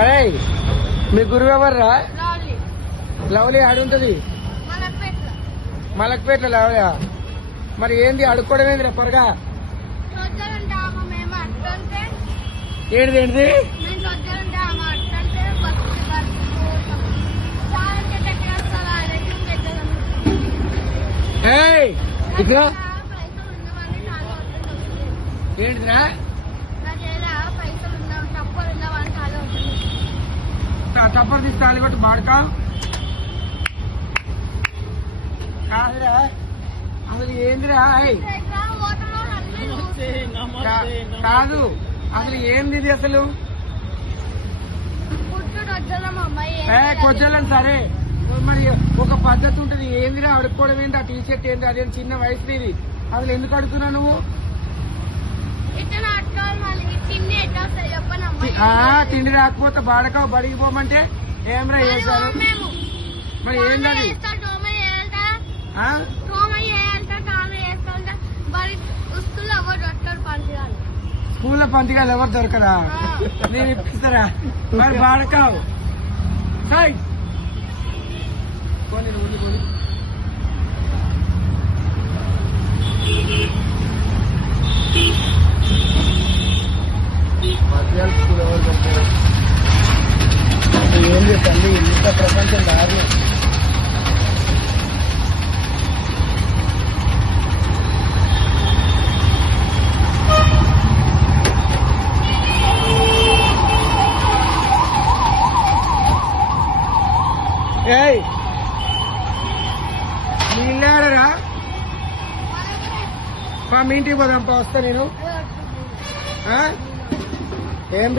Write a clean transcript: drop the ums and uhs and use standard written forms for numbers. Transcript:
అరే మీ గురువు ఎవర్రా? లవ్లీ ఆడుంటది మలక్పేట లవ్లీ. మరి ఏంది అడుక్కోవడం ఏంది రేపరగా? ఏంటిది ఏంటిది? ఇక్కడ ఏంటిదిరా? తప్పరు తీసుకోవాలి కొట్టి బాడకా కాదురా. అసలు ఏందిరా? కాదు అసలు ఏంది ఇది అసలు? కొజ్జలని సరే మరి ఒక పద్ధతి ఉంటుంది. ఏందిరా అడుక్కోవడం ఏంటి? ఆ టీషర్ట్ ఏంటి? అదేం చిన్న వయసు ఇది. అసలు ఎందుకు అడుగుతున్నావు నువ్వు? తిండి రాకపోతే బాడకావు బడికి పోమంటే ఏమరా చేశారు? మరి ఏంటది? స్కూల్లో పంచగాలు ఎవరు దొరకరా? నేను ఇప్పిస్తారా? మరి బాడకావు ఏం చెప్పండి, ఇంత ప్రపంచం కాదు. ఏయ్ నీళ్ళాడరా? మీ ఇంటికి పోదాంపా, వస్తా నేను. ఏం